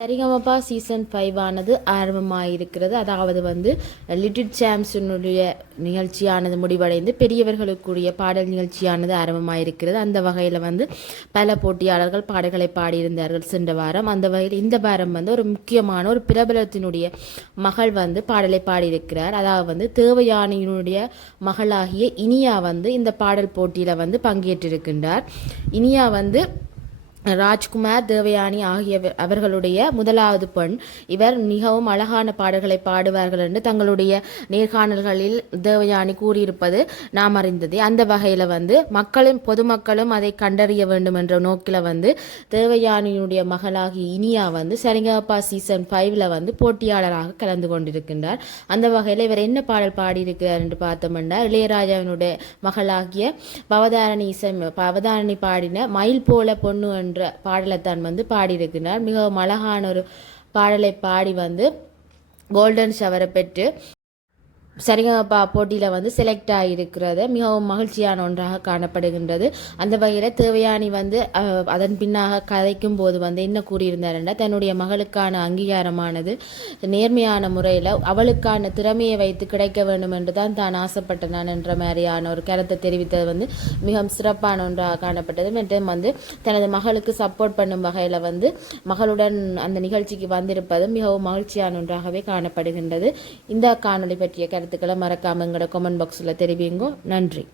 Sa Re Ga Ma Pa season 5 ஆனது ஆரம்பமாயிருக்கிறது. அதாவது little சாம்ஸனுடைய நிகழ்ச்சியானது முடிவடைந்து பெரியவர்களுக்குரிய பாடல் நிகழ்ச்சியானது ஆரம்பமாயிருக்கிறது. அந்த வகையில் பல போட்டியாளர்கள் பாடல்களை பாடியிருந்தார்கள் சென்ற வாரம். அந்த வகையில் இந்த வாரம் ஒரு முக்கியமான ஒரு பிரபலத்தினுடைய மகள் பாடலை பாடியிருக்கிறார். அதாவது தேவயானியினுடைய மகளாகிய இனியா இந்த பாடல் போட்டியில் பங்கேற்றிருக்கின்றார். இனியா ராஜ்குமார் தேவயானி ஆகிய அவர்களுடைய முதலாவது பெண். இவர் மிகவும் அழகான பாடல்களை பாடுவார்கள் என்று தங்களுடைய நேர்காணல்களில் தேவயானி கூறியிருப்பது நாம் அறிந்ததே. அந்த வகையில் மக்களும் பொதுமக்களும் அதை கண்டறிய வேண்டும் என்ற நோக்கில் தேவயானியினுடைய மகளாகிய இனியா சரிகமபா சீசன் 5 போட்டியாளராக கலந்து கொண்டிருக்கின்றார். அந்த வகையில் இவர் என்ன பாடல் பாடியிருக்கிறார் என்று பார்த்தோம்னா, இளையராஜாவினுடைய மகளாகிய பவதாரணி பாடின மயில் போல பொண்ணு என்ற பாடலைத்தான் பாடியிருக்கிறார். மிகவும் அழகான ஒரு பாடலை பாடி கோல்டன் ஷவரை பெற்று சரிகமபா போட்டியில் செலக்ட் ஆகியிருக்கிறது மிகவும் மகிழ்ச்சியான ஒன்றாக காணப்படுகின்றது. அந்த வகையில் தேவயானி அதன் பின்னாக கதைக்கும் போது என்ன கூறியிருந்தாருன்னா, தன்னுடைய மகளுக்கான அங்கீகாரமானது நேர்மையான முறையில் அவளுக்கான திறமையை வைத்து கிடைக்க வேண்டும் என்று தான் ஆசைப்பட்டனான் என்ற மாதிரியான ஒரு கருத்தை தெரிவித்தது மிகவும் சிறப்பான ஒன்றாக காணப்பட்டது. மற்றும் தனது மகளுக்கு சப்போர்ட் பண்ணும் வகையில் மகளுடன் அந்த நிகழ்ச்சிக்கு வந்திருப்பது மிகவும் மகிழ்ச்சியான ஒன்றாகவே காணப்படுகின்றது. இந்த காணொளி பற்றிய கருத்துக்களை மறக்காம எங்களோட கமெண்ட் பாக்ஸில் தெரிவிங்க. நன்றி.